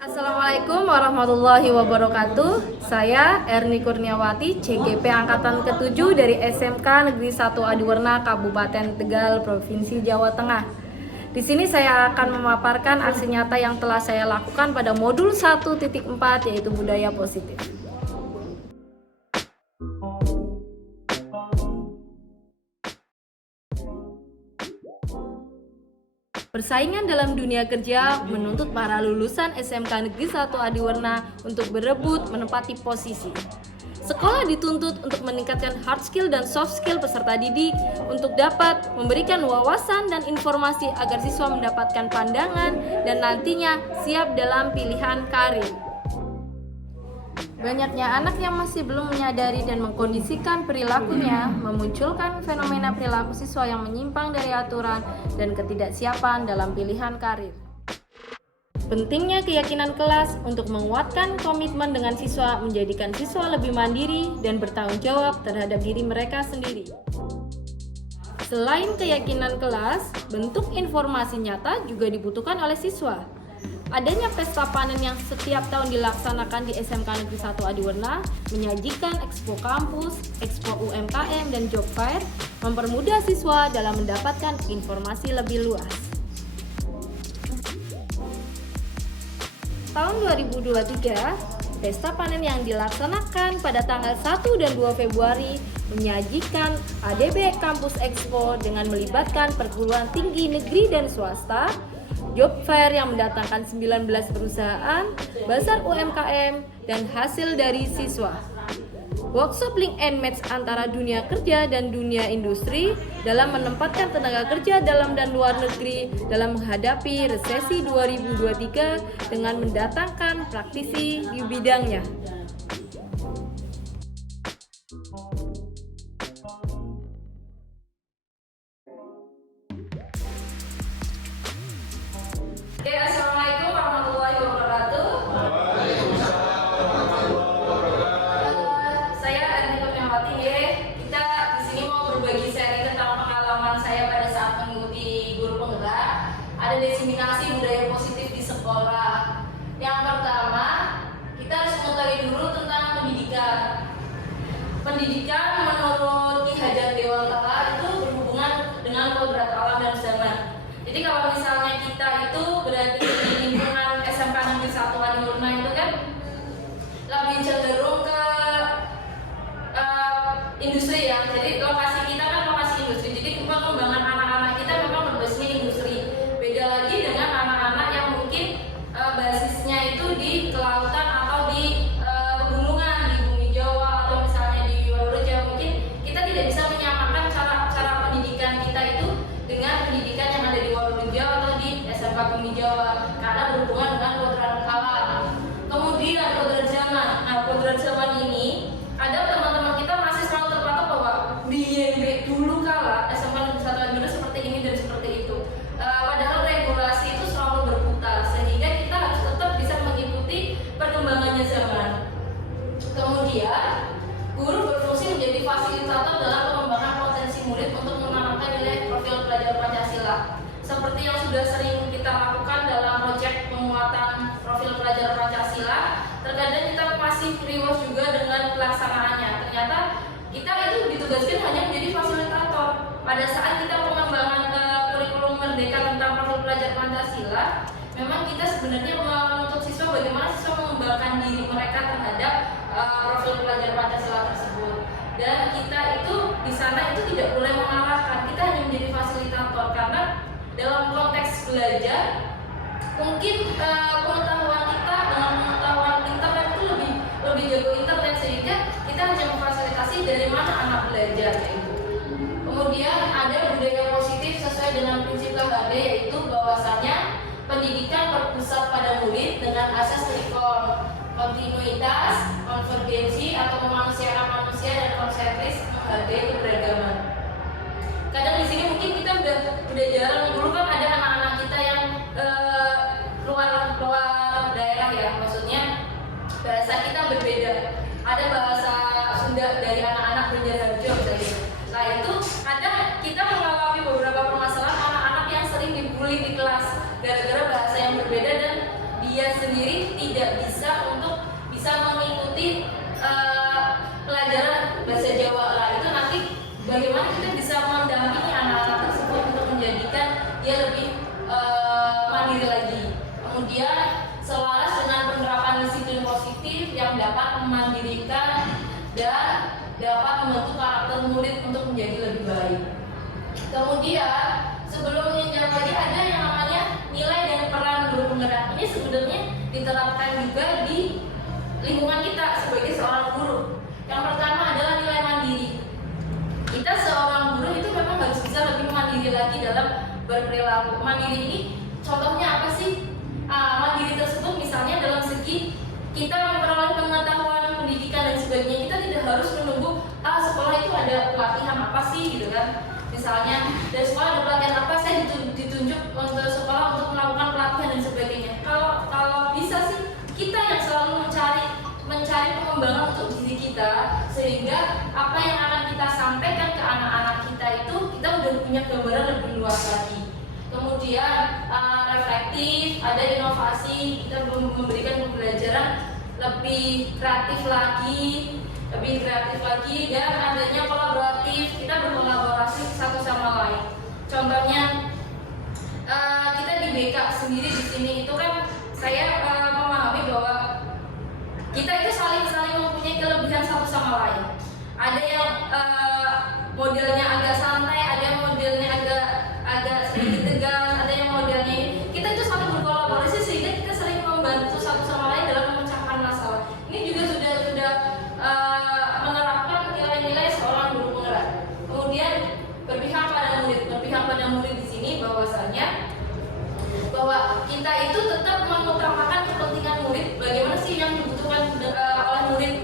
Assalamualaikum warahmatullahi wabarakatuh. Saya Erni Kurniawati, CGP Angkatan ke-7 dari SMK Negeri 1 Adiwerna, Kabupaten Tegal, Provinsi Jawa Tengah. Di sini saya akan memaparkan aksi nyata yang telah saya lakukan pada modul 1.4, yaitu budaya positif. Persaingan dalam dunia kerja menuntut para lulusan SMK Negeri 1 Adiwerna untuk berebut menempati posisi. Sekolah dituntut untuk meningkatkan hard skill dan soft skill peserta didik untuk dapat memberikan wawasan dan informasi agar siswa mendapatkan pandangan dan nantinya siap dalam pilihan karir. Banyaknya anak yang masih belum menyadari dan mengkondisikan perilakunya memunculkan fenomena perilaku siswa yang menyimpang dari aturan dan ketidaksiapan dalam pilihan karir. Pentingnya keyakinan kelas untuk menguatkan komitmen dengan siswa menjadikan siswa lebih mandiri dan bertanggung jawab terhadap diri mereka sendiri. Selain keyakinan kelas, bentuk informasi nyata juga dibutuhkan oleh siswa. Adanya pesta panen yang setiap tahun dilaksanakan di SMK Negeri 1 Adiwerna menyajikan expo kampus, expo UMKM, dan job fair mempermudah siswa dalam mendapatkan informasi lebih luas. Tahun 2023, pesta panen yang dilaksanakan pada tanggal 1 dan 2 Februari menyajikan ADB Kampus Expo dengan melibatkan perguruan tinggi negeri dan swasta, job fair yang mendatangkan 19 perusahaan, bazar UMKM, dan hasil dari siswa. Workshop link and match antara dunia kerja dan dunia industri dalam menempatkan tenaga kerja dalam dan luar negeri dalam menghadapi resesi 2023 dengan mendatangkan praktisi di bidangnya. Oke, assalamualaikum warahmatullahi wabarakatuh. Saya Erni Kurniawati. Kita di sini mau berbagi seri tentang pengalaman saya pada saat mengikuti guru penggerak. Ada diseminasi budaya positif di sekolah. Yang pertama, kita harus mengetahui dulu tentang pendidikan. Pendidikan menurut Ki Hajar Dewantara itu berhubungan dengan kodrat alam dan zaman. Jadi kalau misalnya kita itu berada di lingkungan SMK Negeri 1 Adiwerna itu kan lebih cenderung ke industri ya. Jadi lokasi kita kan lokasi industri. Jadi pengembangan anak-anak kita memang berbasisnya industri. Beda lagi dengan anak-anak yang mungkin basisnya itu di kelautan atau di pegunungan, di Bumi Jawa atau misalnya di Walureja. Mungkin kita tidak bisa menyamakan cara pendidikan kita itu dengan pendidikan yang ada di Walureja atau di SMK Bumi Jawa karena berhubungan dengan kodrat alam. Kemudian kodrat zaman. Nah, kodrat zaman ini ada teman-teman kita masih selalu terpatok bahwa biyen dulu kala SMK Negeri 1 Adiwerna seperti ini dan seperti itu. Padahal regulasi itu selalu berputar sehingga kita harus tetap bisa mengikuti perkembangannya zaman. Kemudian guru berfungsi menjadi fasilitator dalam pengembangan potensi murid untuk menanamkan nilai profil pelajar Pancasila. Seperti yang sudah sering kita lakukan dalam proyek penguatan profil pelajar Pancasila, terkadang kita masih riwah juga dengan pelaksanaannya. Ternyata kita itu ditugaskan hanya menjadi fasilitator. Pada saat kita pengembangan kurikulum merdeka tentang profil pelajar Pancasila, memang kita sebenarnya menuntut siswa bagaimana siswa mengembangkan diri mereka terhadap profil pelajar Pancasila tersebut. Dan kita itu di sana itu tidak boleh mengarahkan, kita hanya menjadi fasilitator karena dalam konteks belajar mungkin pengetahuan kita dengan pengetahuan internet itu lebih jago internet sehingga kita hanya memfasilitasi dari mana anak belajar itu. Kemudian ada budaya positif sesuai dengan prinsip KHD, yaitu bahwasanya pendidikan berpusat pada murid dengan asas reform, kontinuitas, konvergensi atau memanusiakan manusia dan konsentris menghargai keberagaman. Kadang di sini mungkin kita udah jarang, dulu kan ada anak-anak kita yang luar daerah ya, maksudnya bahasa kita berbeda. Ada bahasa Sunda dari anak-anak Banjarharjo misalnya. Nah itu kadang kita pelajaran bahasa Jawa lah, itu nanti bagaimana kita bisa mendampingi anak-anak tersebut untuk menjadikan dia lebih mandiri lagi. Kemudian selaras dengan penerapan disiplin positif yang dapat memandirikan dan dapat membentuk karakter murid untuk menjadi lebih baik. Kemudian sebelum menjawab lagi ada yang namanya nilai dan peran guru penggerak. Ini sebenarnya diterapkan juga di lingkungan kita sebagai seorang guru. Yang pertama adalah nilai mandiri. Kita seorang guru itu memang harus bisa lebih mandiri lagi dalam berperilaku. Mandiri ini contohnya apa sih? Mandiri tersebut misalnya dalam segi kita memperoleh pengetahuan, pendidikan dan sebagainya. Kita tidak harus menunggu sekolah itu ada pelatihan apa sih gitu kan. Misalnya dari sekolah ada pelatihan apa, saya ditunjuk untuk sekolah untuk melakukan pelatihan dan sebagainya. Kalau bisa sih kita yang selalu mencari pengembangan untuk diri kita, sehingga apa yang akan kita sampaikan ke anak-anak kita itu kita udah punya gambaran lebih luas lagi. Kemudian reflektif, ada inovasi, kita memberikan pembelajaran lebih kreatif lagi, dan adanya kolaboratif, kita berkolaborasi satu sama lain. Contohnya kita di BK sendiri di sini itu kan saya memahami bahwa kita itu saling mempunyai kelebihan satu sama lain. Ada yang modelnya agak santai, ada yang modelnya agak sedikit tegang, ada yang modelnya ini. Kita itu saling berkolaborasi sehingga kita saling membantu satu sama lain dalam memecahkan masalah. Ini juga sudah menerapkan nilai-nilai seorang guru penggerak. Kemudian berpihak pada murid di sini bahwasanya bahwa kita itu tetap mengutamakan kepentingan murid. Bagaimana sih yang dibutuhkan oleh murid?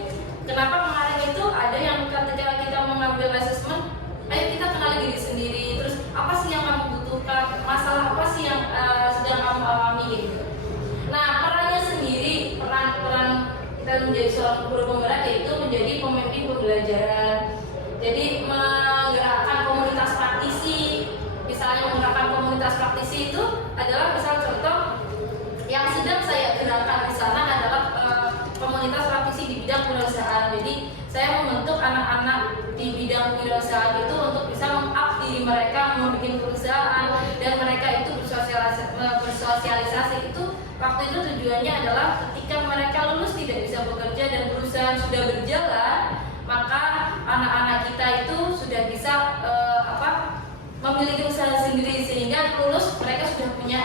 Kenapa kemarin itu ada yang ketika kita mengambil asesmen, ayo kita kenali diri sendiri. Terus apa sih yang kamu butuhkan? Masalah apa sih yang sedang kamu alami gitu? Nah, perannya sendiri, peran kita menjadi seorang guru penggerak yaitu menjadi pemimpin pembelajaran. Jadi menggerakkan komunitas praktisi. Misalnya menggerakkan komunitas praktisi itu adalah misal contoh yang sedang saya gerakan di sana adalah komunitas praktisi di bidang kewirausahaan. Jadi saya membentuk anak-anak di bidang kewirausahaan itu untuk bisa meng-up diri mereka, membuat perusahaan, dan mereka itu bersosialisasi itu. Waktu itu tujuannya adalah ketika mereka lulus tidak bisa bekerja dan perusahaan sudah berjalan, maka anak-anak kita itu sudah bisa memiliki usaha sendiri sehingga lulus mereka sudah punya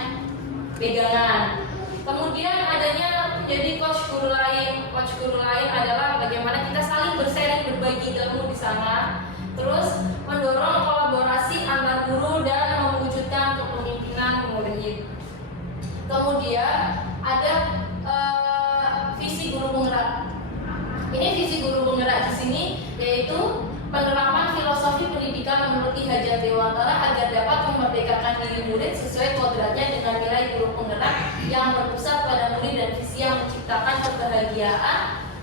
pegangan. Kemudian adanya menjadi coach guru lain. Coach guru lain adalah bagaimana kita saling bersharing, berbagi ilmu di sana. Terus mendorong kolaborasi antar guru dan mewujudkan kepemimpinan murid. Kemudian ada visi guru penggerak. Ini visi guru penggerak di sini yaitu penerapan filosofi pendidikan menurut Ki Hajar Dewantara agar dapat memerdekakan diri murid sesuai kodratnya dengan nilai guru penggerak yang berpusat pada murid dan visi yang menciptakan kebahagiaan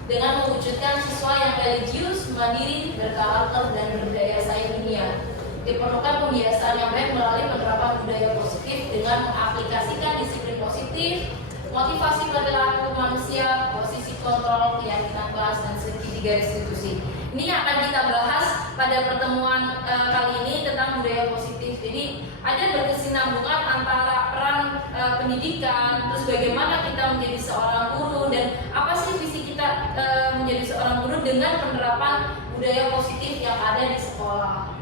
dengan mewujudkan siswa yang religius, mandiri, berkarakter, dan berdaya saing dunia. Diperlukan pembiasaan yang baik melalui penerapan budaya positif dengan mengaplikasikan disiplin positif, motivasi perilaku manusia, posisi kontrol, keyakinan kelas, dan segitiga restitusi. Ini yang akan kita bahas pada pertemuan kali ini tentang budaya positif. Jadi ada berkesinambungan antara peran pendidikan, terus bagaimana kita menjadi seorang guru, dan apa sih visi kita menjadi seorang guru dengan penerapan budaya positif yang ada di sekolah.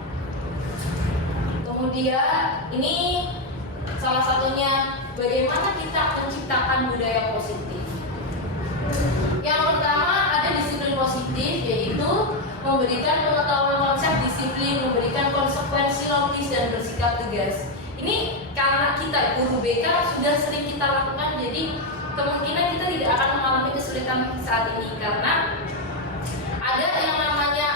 Kemudian ini salah satunya bagaimana kita menciptakan budaya positif. Yang pertama ada disiplin positif, yaitu memberikan pengetahuan konsep disiplin, memberikan konsekuensi logis dan bersikap tegas. Ini karena kita guru BK sudah sering kita lakukan, jadi kemungkinan kita tidak akan mengalami kesulitan saat ini karena ada yang namanya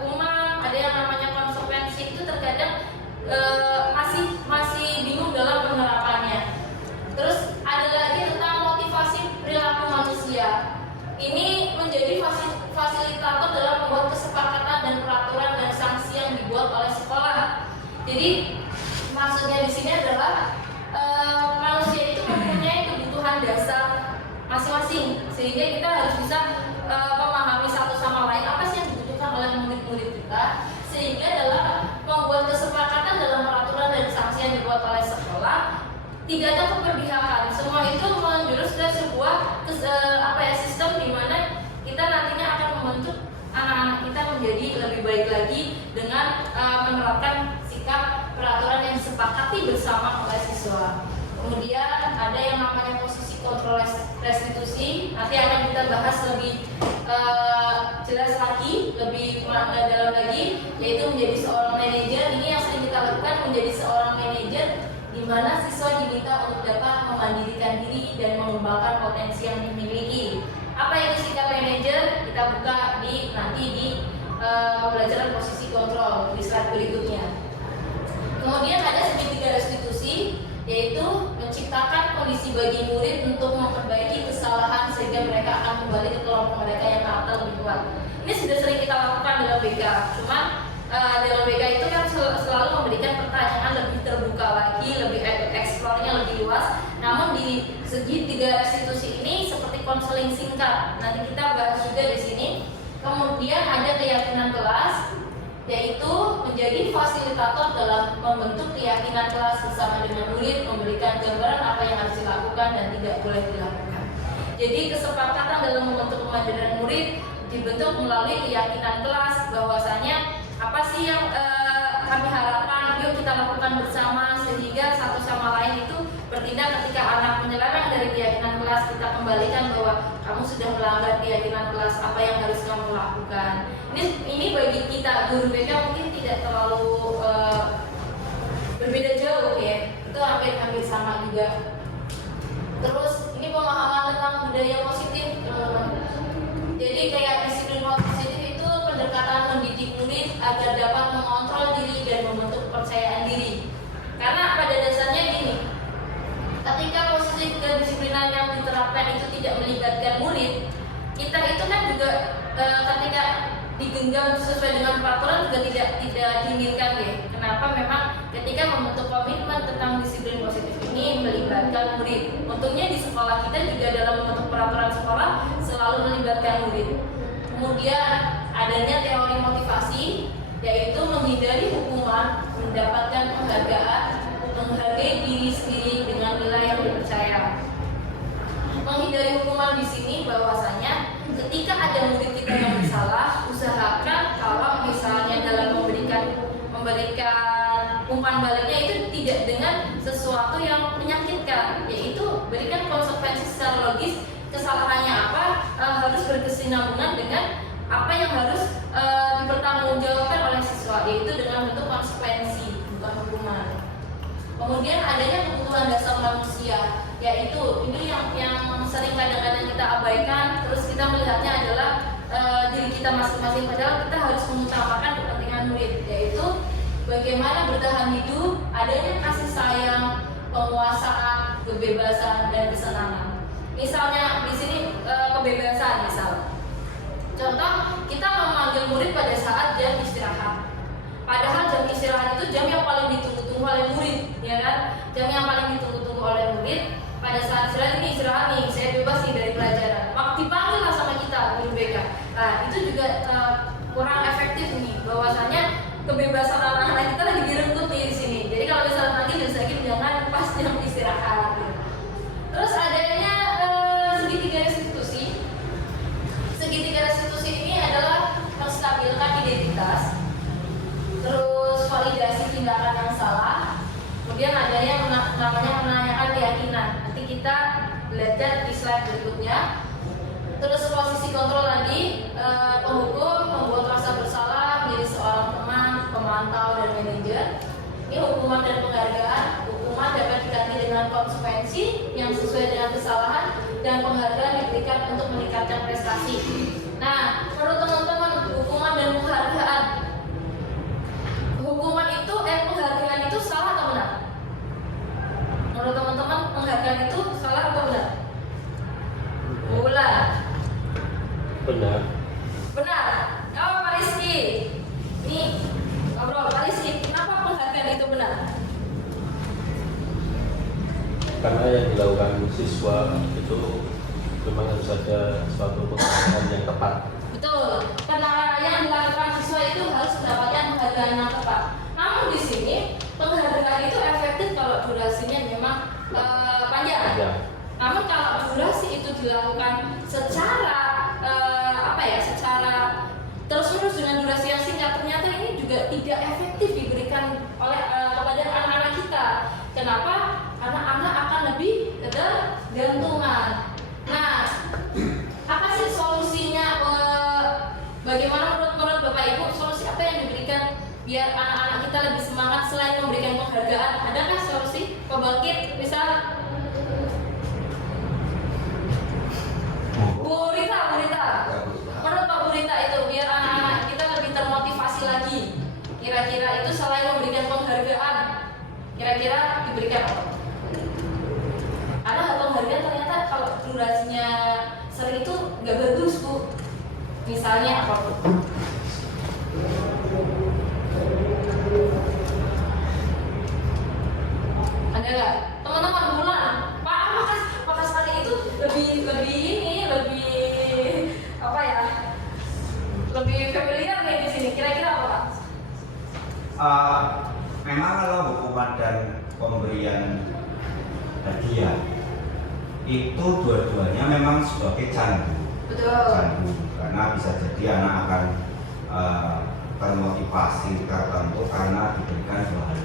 hukuman, ada yang namanya konsekuensi itu terkadang masih bingung dalam penerapannya. Terus ada lagi tentang motivasi perilaku manusia. Ini menjadi fasilitator dalam membuat kesepakatan dan peraturan dan sanksi yang dibuat oleh sekolah. Jadi maksudnya di sini adalah manusia itu mempunyai kebutuhan dasar masing-masing, sehingga kita harus bisa memahami tidak ada keberpihakan. Semua itu menjurus ke sebuah sistem di mana kita nantinya akan membentuk anak-anak kita menjadi lebih baik lagi dengan menerapkan sikap peraturan yang disepakati bersama oleh siswa. Kemudian ada yang namanya posisi kontrol restitusi, nanti akan kita bahas lebih jelas lagi, lebih dalam lagi, yaitu menjadi seorang manajer. Ini yang sering kita lakukan, menjadi seorang manajer di mana siswa diminta untuk dapat memandirikan diri dan mengembangkan potensi yang dimiliki. Apa itu sikap manajer? Kita buka nanti di pembelajaran posisi kontrol di slide berikutnya. Kemudian ada segitiga restitusi, yaitu menciptakan kondisi bagi murid untuk memperbaiki kesalahan sehingga mereka akan kembali ke kelompok mereka yang karakter lebih kuat. Ini sudah sering kita lakukan dalam BK, cuman dalam BK itu kan selalu memberikan pertanyaan lebih terbuka lagi, lebih eksplornya lebih luas. Namun di segitiga restitusi ini seperti konseling singkat, nanti kita bahas juga di sini. Kemudian ada keyakinan kelas, yaitu menjadi fasilitator dalam membentuk keyakinan kelas bersama dengan murid, memberikan gambaran apa yang harus dilakukan dan tidak boleh dilakukan. Jadi kesepakatan dalam membentuk kemandirian murid dibentuk melalui keyakinan kelas, bahwasanya apa sih yang kami harapkan, yuk kita lakukan bersama, sehingga satu sama lain itu bertindak. Ketika anak menyeleweng dari keyakinan kelas, kita kembalikan bahwa kamu sudah melanggar keyakinan kelas, apa yang harus kamu lakukan. Ini bagi kita guru BK mungkin tidak terlalu berbeda jauh ya, itu hampir sama juga. Terus ini pemahaman tentang budaya positif, teman-teman. Jadi kayak disiplin positif itu pendekatan mendidik murid agar dapat mengontrol diri dan membentuk kepercayaan diri. Karena pada dasarnya gini, ketika posisi kedisiplinan yang diterapkan itu tidak melibatkan murid, kita itu kan juga ketika digenggam sesuai dengan peraturan juga tidak diinginkan ya. Kenapa? Memang ketika membentuk komitmen tentang disiplin positif ini melibatkan murid. Untungnya di sekolah kita juga dalam membentuk peraturan sekolah selalu melibatkan murid. Kemudian adanya teori motivasi, yaitu menghindari hukuman, mendapatkan penghargaan, menghargai diri sendiri dengan nilai yang dipercaya. Menghindari hukuman di sini bahwasanya ketika ada murid kita yang bersalah, usahakan kalau misalnya dalam memberikan umpan baliknya itu tidak dengan sesuatu yang menyakitkan, yaitu berikan konsekuensi secara logis. Kesalahannya apa harus berkesinambungan dengan apa yang harus dipertanggungjawabkan oleh siswa, yaitu dengan bentuk konsekuensi, bukan hukuman. Kemudian adanya kebutuhan dasar manusia, yaitu ini yang sering kadang-kadang kita abaikan, terus kita melihatnya adalah diri kita masing-masing, padahal kita harus mengutamakan kepentingan murid, yaitu bagaimana bertahan hidup, adanya kasih sayang, penguasaan, kebebasan, dan kesenangan. Misalnya di sini kebebasan, misal contoh kita memanggil murid pada saat jam istirahat, padahal jam istirahat itu jam yang paling ditunggu-tunggu oleh murid, ya kan? Jam yang paling ditunggu-tunggu oleh murid. Pada saat istirahat ini, istirahat nih, saya bebas nih dari pelajaran. Waktu dipanggil lah sama kita guru BK. Nah itu juga kurang efektif nih, bahwasanya kebebasan anak-anak kita lagi direnggut nih di sini. Jadi kalau misalnya panggil jangan pas jam istirahat. Terus adanya segitiga restitusi. Segitiga restitusi ini adalah menstabilkan identitas, terus validasi tindakan yang salah, kemudian ada yang namanya menanyakan keyakinan. Nanti kita belajar di slide berikutnya. Terus posisi kontrol tadi, penghukum, membuat rasa bersalah, menjadi seorang teman, pemantau, dan manajer. Ini hukuman dan penghargaan. Hukuman dapat diganti dengan konsekuensi yang sesuai dengan kesalahan, dan penghargaan diberikan untuk meningkatkan prestasi. Nah, menurut teman-teman, hukuman dan penghargaan, penghargaan itu salah atau benar? Menurut teman-teman, penghargaan itu salah atau benar? Benar. Benar. Oh, Pak Rizky. Nih, ngobrol Pak Rizky, kenapa penghargaan itu benar? Karena yang dilakukan siswa itu memang harus ada suatu penghargaan yang tepat. Betul. Karena yang dilakukan siswa itu harus mendapatkan penghargaan yang tepat. Namun di sini penghargaan itu efektif kalau durasinya memang panjang. Namun kalau durasi itu dilakukan secara secara terus-menerus dengan durasi yang singkat, ternyata ini juga tidak efektif diberikan oleh kepada anak-anak kita. Kenapa? Karena anak akan lebih ketergantungan. Nah, apa sih solusinya? Bagaimana menurut Bapak Ibu, solusi apa yang diberikan biar anak-anak kita lebih semangat selain memberikan penghargaan? Adakah solusi pembangkit misal? Bu Rita, menurut Pak Bu Rita itu biar anak-anak kita lebih termotivasi lagi, kira-kira itu selain memberikan penghargaan, kira-kira diberikan apa? Karena penghargaan ternyata kalau durasinya sering itu nggak bagus, Bu. Misalnya apa, Bu? Ada nggak? Teman-teman bulan, Pak, apakah sekali itu lebih apa ya? Lebih familiar nih di sini. Kira-kira apa, Pak? Memang kalau hukuman dan pemberian hadiah itu dua-duanya memang sebagai candu. Betul. Candu, karena bisa jadi anak akan termotivasi tertentu karena diberikan dua hal.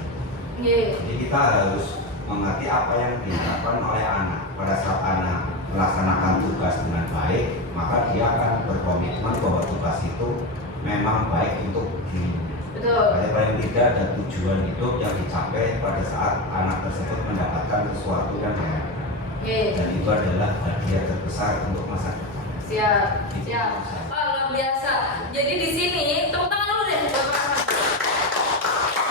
Jadi kita harus mengerti apa yang dilakukan oleh anak. Pada saat anak melaksanakan tugas dengan baik, maka dia akan berkomitmen bahwa tugas itu memang baik untuk dirinya. Betul. Paling tidak ada tujuan hidup yang dicapai pada saat anak tersebut mendapatkan sesuatu yang baik. Dan itu adalah hadiah terbesar untuk masa depan. Siap. Luar biasa. Jadi di sini tepuk tangan dulu deh, Bapak.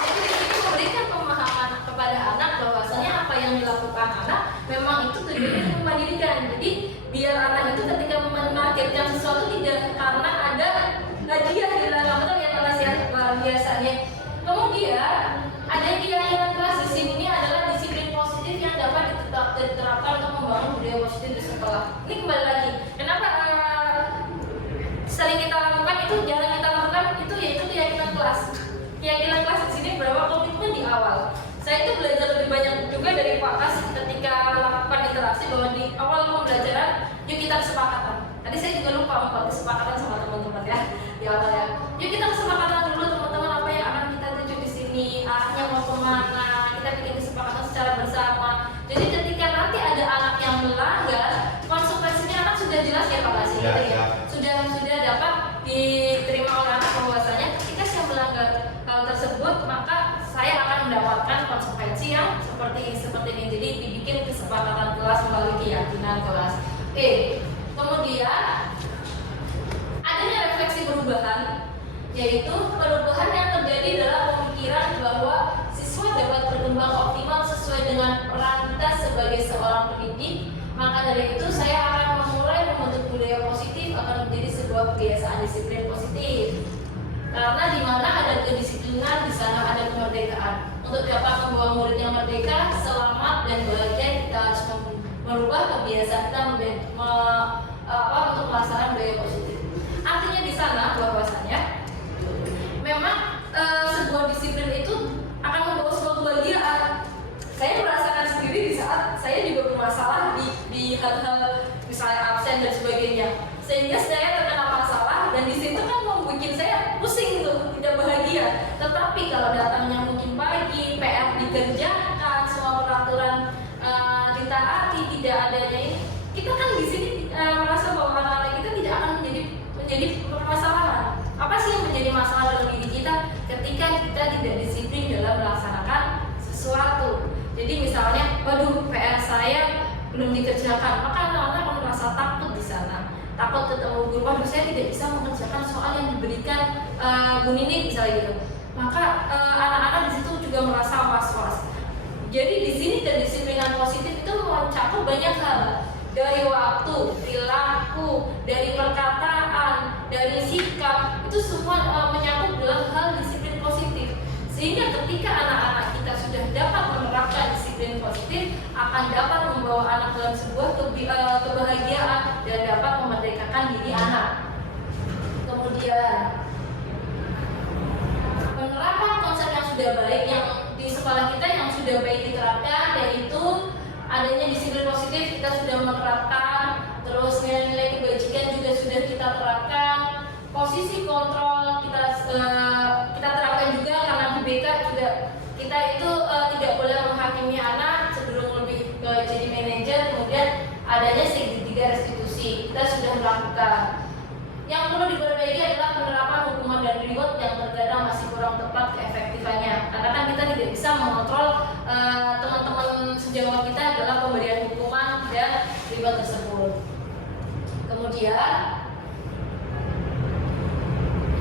Jadi di sini memberikan pemahaman kepada anak bahwasanya apa yang dilakukan anak memang itu tujuannya memandirikan. Jadi biar anak itu ketika menargetkan sesuatu tidak karena ada hadiah di dalam, betul ya Pak ya, luar biasanya. Kemudian ada keyakinan kelas di sini ini adalah disiplin positif yang dapat diterapkan untuk membangun budaya positif di sekolah. Ini kembali lagi, kenapa sering kita lakukan itu, jarang kita lakukan itu, yaitu keyakinan kelas. Keyakinan kelas di sini bahwa komitmen di awal. Saya itu belajar lebih banyak juga dari Pak Kas ketika melakukan interaksi bahwa di awal pembelajaran yuk kita kesepakatan. Tadi saya juga lupa membuat kesepakatan sama teman-teman ya di awal ya. Yuk kita kesepakatan dulu teman-teman apa yang akan kita tuju di sini, arahnya mau kemana, kita bikin kesepakatan secara bersama. Jadi ketika nanti ada anak yang melanggar, konsekuensinya anak sudah jelas ya Pak Kas ya. Sudah dapat diterima oleh anak bahwasanya ketika saya melanggar hal tersebut maka saya akan mendapatkan konsekuensi yang seperti ini. Jadi dibikin kesepakatan kelas melalui keyakinan kelas. Kemudian adanya refleksi perubahan, yaitu perubahan yang terjadi dalam pemikiran bahwa siswa dapat berkembang optimal sesuai dengan peran kita sebagai seorang pendidik. Maka dari itu saya akan memulai membentuk budaya positif akan menjadi sebuah kebiasaan disiplin positif. Karena di mana ada kedisiplinan, di sana ada kemerdekaan. Untuk dapat membawa murid yang merdeka, selamat dan bahagia, kita harus merubah kebiasaan kita untuk melaksanakan budaya positif. Artinya di sana bahwasanya memang sebuah disiplin itu akan membawa sebuah kebahagiaan. Saya merasakan sendiri di saat saya juga bermasalah di hal-hal misalnya absen dan sebagainya, sehingga saya terkena masalah dan di situ kan membuat saya pusing gitu, tidak bahagia. Tetapi kalau datangnya mungkin pagi, PR dikerjakan, semua peraturan ditaati, tidak adanya ini, kita kan di sini merasa bahwa anak-anak kita tidak akan menjadi permasalahan. Apa sih yang menjadi masalah dalam diri kita ketika kita tidak disiplin dalam melaksanakan sesuatu? Jadi misalnya, waduh PR saya belum dikerjakan, maka anak-anak akan merasa takut di sana, takut ketemu guru, waduh saya tidak bisa mengerjakan soal yang diberikan Bu Nini misalnya gitu. Maka anak-anak di situ juga merasa was-was. Jadi di sini kedisiplinan positif itu mencakup banyak hal, dari waktu, perilaku, dari perkataan, dari sikap, itu semua menyangkut dalam hal disiplin positif. Sehingga ketika anak-anak kita sudah dapat menerapkan disiplin positif, akan dapat membawa anak dalam sebuah kebahagiaan dan dapat memerdekakan diri anak. Kemudian penerapan konsep yang sudah baik, yang di sekolah kita yang sudah baik diterapkan, yaitu adanya disiplin positif kita sudah menerapkan, terus nilai-nilai kebajikan juga sudah kita terapkan, posisi kontrol kita terapkan juga, karena di BK juga kita itu tidak boleh menghakimi anak, cenderung lebih jadi manajer. Kemudian adanya segitiga restitusi kita sudah melakukan. Yang perlu diperbaiki adalah penerapan hukuman dan reward yang terkadang masih kurang tepat keefektifannya, karena kan kita tidak bisa mengontrol teman-teman sejawat kita adalah pemberian hukuman dan reward tersebut. Kemudian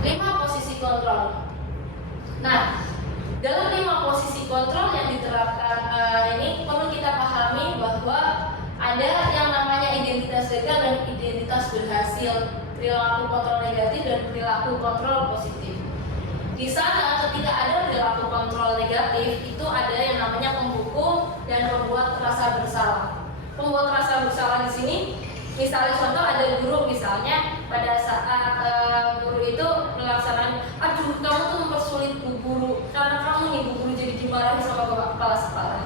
5 posisi kontrol. Nah, dalam 5 posisi kontrol yang diterapkan ini perlu kita pahami bahwa ada yang namanya identitas gagal dan identitas berhasil, perilaku kontrol negatif dan perilaku kontrol positif. Di sana ketika ada perilaku kontrol negatif itu ada yang namanya penghukum dan pembuat rasa bersalah. Pembuat rasa bersalah di sini, misalnya contoh ada guru misalnya pada saat guru itu melaksanakan, aduh kamu tuh mempersulit bu guru karena kamu nih bu guru jadi dimarahi sama bapak kepala sekolah.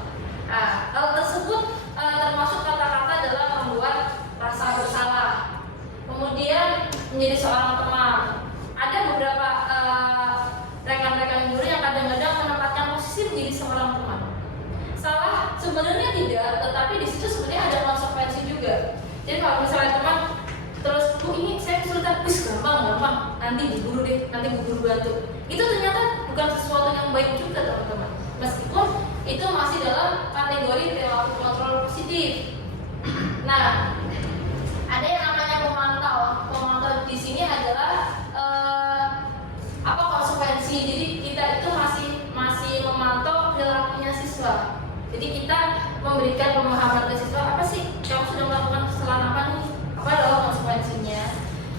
Nah, hal tersebut termasuk kata-kata dalam membuat rasa bersalah. Kemudian menjadi seorang teman. Ada beberapa rekan-rekan guru yang kadang-kadang menempatkan posisi menjadi seorang teman. Salah sebenarnya tidak, tetapi di situ sebenarnya ada konsekuensi juga. Jadi kalau misalnya teman terus bu ini saya kesulitan, gampang, nanti bu guru deh, nanti bu guru bantu. Itu ternyata bukan sesuatu yang baik juga teman-teman. Meskipun itu masih dalam kategori perilaku kontrol positif. Nah, ada yang namanya pemantau. Pemantau di sini adalah apa konsekuensi. Jadi kita itu masih memantau perilakunya siswa. Jadi kita memberikan pemahaman ke siswa, apa sih kamu sudah melakukan kesalahan apa nih? Apa adalah konsekuensinya?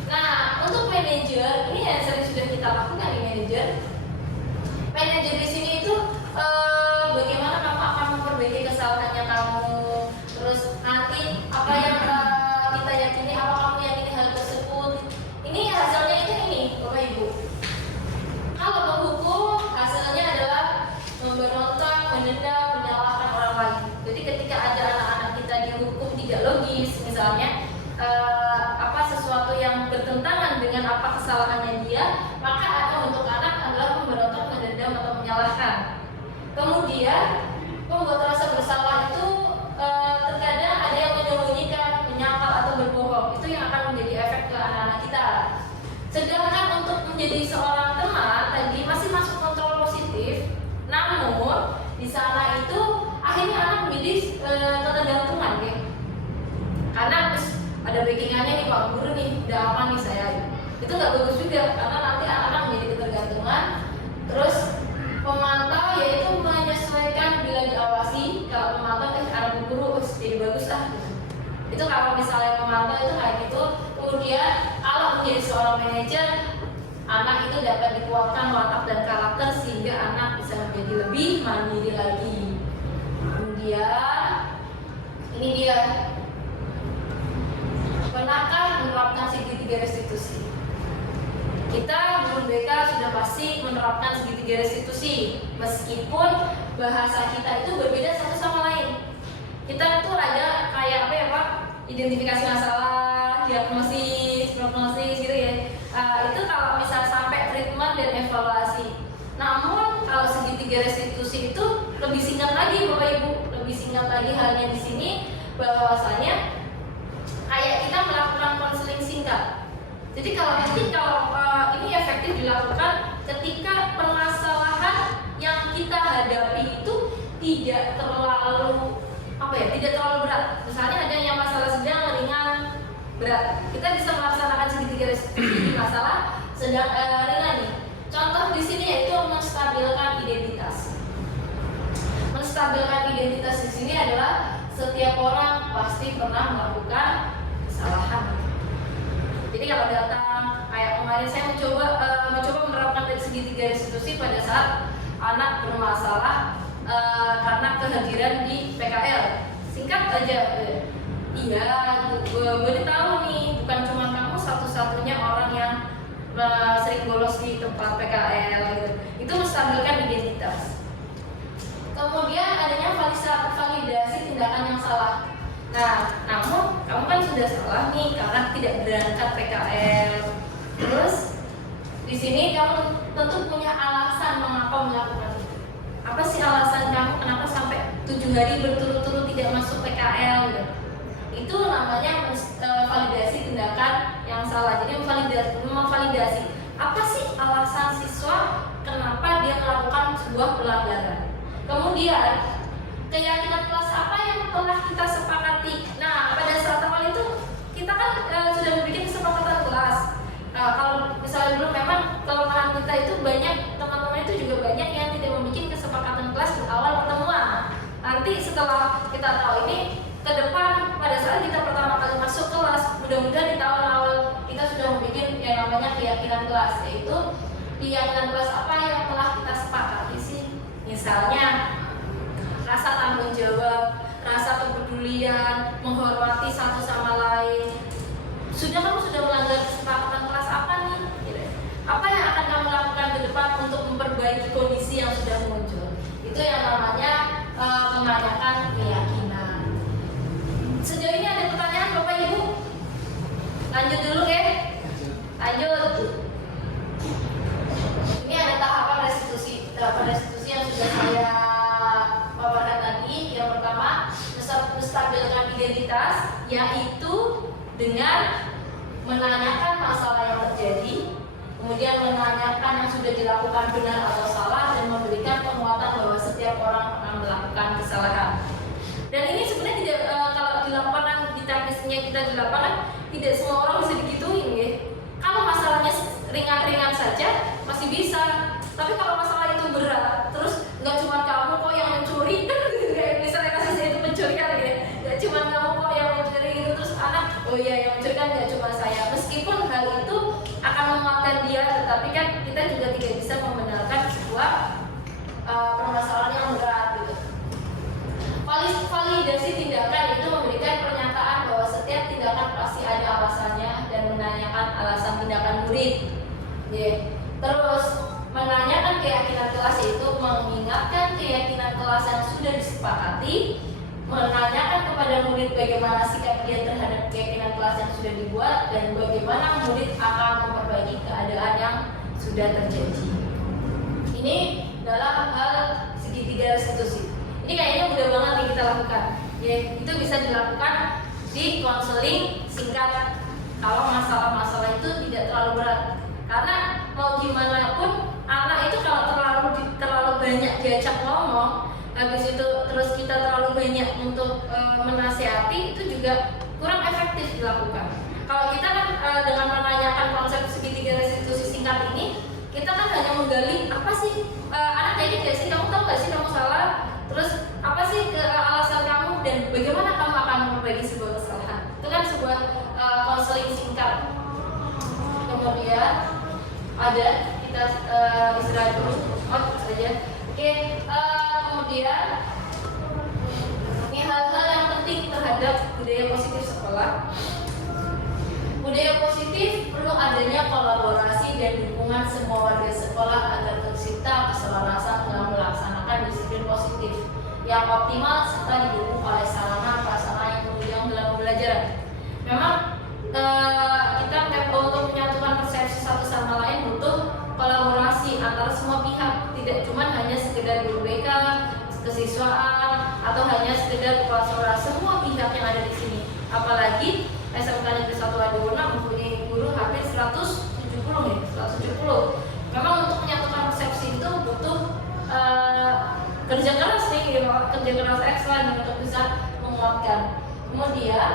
Nah, untuk manajer ini yang sering sudah kita lakukan di manajer. Manajer di sini itu bagaimana kamu akan memperbaiki kesalahannya kamu. Terus nanti apa yang kita yakini, apa kamu yakini hal tersebut. Ini hasilnya itu ini, Bapak Ibu. Kalau menghukum hasilnya adalah memberontak, menendam, menyalahkan orang lain. Jadi ketika ada anak-anak kita dihukum tidak logis, misalnya sesuatu yang bertentangan dengan apa kesalahannya dia, maka ada untuk anak adalah memberontak, menendam atau menyalahkan. Kemudian pembuat rasa bersalah itu terkadang ada yang menyembunyikan, menyangkal atau berbohong. Itu yang akan menjadi efek ke anak-anak kita. Sedangkan untuk menjadi seorang teman tadi masih masuk kontrol positif, namun di sana itu akhirnya anak menjadi ketergantungan ya. Karena ada backingannya nih Pak Guru nih, udah aman nih saya. Itu nggak bagus juga karena nanti anak-anak menjadi ketergantungan. Terus pemantau yaitu menyesuaikan bila diawasi. Kalau pemantau anak guru jadi bagus lah. Itu kalau misalnya pemantau itu kayak gitu. Kemudian kalau menjadi seorang manajer, anak itu dapat dikuatkan watak dan karakter sehingga anak bisa menjadi lebih mandiri lagi. Kemudian ini dia, pernahkah menerapkan segitiga restitusi? Kita guru BK sudah pasti menerapkan segitiga restitusi, meskipun bahasa kita itu berbeda satu sama lain. Kita tuh ada kayak apa ya Pak? Identifikasi masalah, diagnosis, prognosis gitu ya. Itu kalau misal sampai treatment dan evaluasi. Namun kalau segitiga restitusi itu lebih singkat lagi Bapak Ibu, lebih singkat lagi halnya di sini bahwasanya kayak kita melakukan konseling singkat. Jadi kalau ini efektif dilakukan ketika permasalahan yang kita hadapi itu tidak terlalu tidak terlalu berat. Misalnya ada yang masalah sedang, ringan, berat. Kita bisa melaksanakan segitiga restitusi di masalah sedang ringan nih. Contoh di sini yaitu menstabilkan identitas. Menstabilkan identitas di sini adalah setiap orang pasti pernah melakukan kesalahan. Jadi kalau datang kayak kemarin saya mencoba menerapkan segitiga restitusi pada saat anak bermasalah karena kehadiran di PKL. Singkat aja, iya, gue tahu nih bukan cuma kamu satu-satunya orang yang sering bolos di tempat PKL gitu. Itu menstabilkan identitas. Kemudian adanya validasi tindakan yang salah. Nah, namun kamu kan sudah salah nih karena tidak berangkat PKL. Terus di sini kamu tentu punya alasan mengapa melakukan itu. Apa sih alasan kamu kenapa sampai 7 hari berturut-turut tidak masuk PKL? Gitu? Itu namanya validasi tindakan yang salah. Jadi memvalidasi apa sih alasan siswa kenapa dia melakukan sebuah pelanggaran. Kemudian keyakinan kelas apa yang telah kita sepakati. Nah, pada saat awal itu kita kan sudah membuat kesepakatan kelas. Kalau misalnya dulu memang kelemahan kita itu banyak, teman-teman itu juga banyak yang tidak membuat kesepakatan kelas di awal pertemuan. Nanti setelah kita tahu ini ke depan pada saat kita pertama kali masuk kelas, mudah-mudahan di tahun awal kita sudah membuat yang namanya keyakinan kelas, yaitu keyakinan kelas apa yang telah kita sepakati sih. Misalnya rasa tanggung jawab, rasa kepedulian, menghormati satu sama lain. Kamu sudah melanggar kesepakatan kelas apa nih? Apa yang akan kamu lakukan ke depan untuk memperbaiki kondisi yang sudah muncul? Itu yang namanya menanyakan keyakinan. Sejauh ini ada pertanyaan Bapak Ibu? Lanjut dulu ya. Lanjut. Ini ada tahapan restitusi. Tahapan restitusi yang sudah saya paparkan tadi. Yang pertama, menstabilkan identitas, yaitu dengan menanyakan masalah yang terjadi, kemudian menanyakan yang sudah dilakukan benar atau salah, dan memberikan penguatan bahwa setiap orang akan melakukan kesalahan. Dan ini sebenarnya tidak kalau di lapangan, di teknisnya kita di lapangan, tidak semua orang bisa digituin ya. Kalau masalahnya ringan-ringan saja masih bisa, tapi kalau masalah itu berat, terus nggak cuma kamu kok yang mencuri, kan misalnya kasusnya itu pencurian ya, nggak cuma kamu kok yang mencuri itu, terus anak, oh iya yang mencuri kan nggak cuma saya. Meskipun hal itu akan menguatkan dia, tetapi kan kita juga tidak bisa membenarkan sebuah permasalahan yang berat gitu. Validasi tindakan itu memberikan pernyataan bahwa setiap tindakan pasti ada alasannya dan menanyakan alasan tindakan murid. Terus menanyakan keyakinan kelas itu mengingatkan keyakinan kelas yang sudah disepakati, menanyakan kepada murid bagaimana sikap dia terhadap keyakinan kelas yang sudah dibuat, dan bagaimana murid akan memperbaiki keadaan yang sudah terjadi. Ini dalam hal segitiga restitusi. Ini kayaknya mudah banget nih kita lakukan. Ya, itu bisa dilakukan di konseling singkat kalau masalah-masalah itu tidak terlalu berat. Karena mau gimana pun anak itu kalau terlalu banyak diajak ngomong, habis itu terus kita terlalu banyak untuk menasihati, itu juga kurang efektif dilakukan. Kalau kita kan dengan menanyakan konsep segitiga restitusi singkat ini, kita kan hanya menggali apa sih anak yakin gak sih, kamu tahu gak sih kamu salah, terus apa sih alasan kamu, dan bagaimana kamu akan memperbaiki sebuah kesalahan. Itu kan sebuah konseling singkat. Kemudian ada kita istirahat dulu, saja. Oke, kemudian ini hal-hal yang penting terhadap budaya positif sekolah. Budaya positif perlu adanya kolaborasi dan dukungan semua warga sekolah agar tercipta keselarasan dalam melaksanakan disiplin positif yang optimal serta didukung oleh sarana prasarana yang menunjang dalam pembelajaran. Memang kita untuk menyatukan persepsi satu sama lain butuh kolaborasi antara semua pihak, tidak cuma hanya sekedar guru BK, kesiswaan, atau hanya sekedar kepala sekolah. Semua pihak yang ada di sini, apalagi SMK Negeri 1 Wadewona mempunyai guru hampir 170 ya, 170. Memang untuk menyatukan persepsi itu butuh kerja keras nih, kerja keras ekstra untuk bisa menguatkan. Kemudian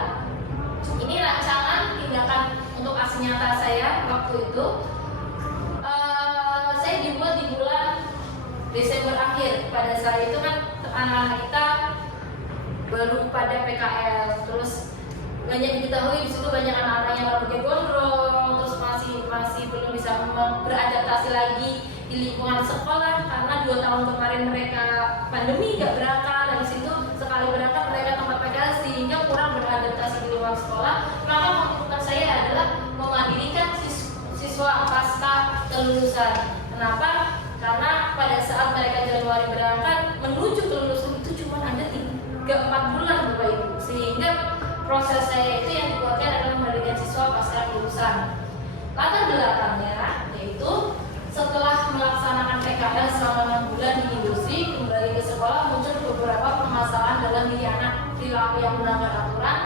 ini rancangan tindakan untuk aksi nyata saya waktu itu. Saya dibuat di bulan Desember akhir. Pada saat itu kan anak-anak kita baru pada PKL, terus banyak diketahui di situ banyak anak-anak yang rambutnya gondrong, terus masih belum bisa beradaptasi lagi di lingkungan sekolah karena 2 tahun kemarin mereka pandemi nggak berangkat, dari situ sekali berangkat mereka tempat PKL sehingga kurang beradaptasi di luar sekolah. Maka komitmen saya adalah memandirikan siswa pasca kelulusan. Kenapa? Karena pada saat mereka Januari berangkat menuju kelulusan itu cuma ada ke 4 bulan Bapak Ibu, sehingga proses saya itu yang dikuatkan adalah memberikan siswa pasca lulusan. Latar belakangnya yaitu setelah melaksanakan PKL selama 6 bulan di industri, kembali ke sekolah muncul beberapa permasalahan dalam diri anak, perilaku yang melanggar aturan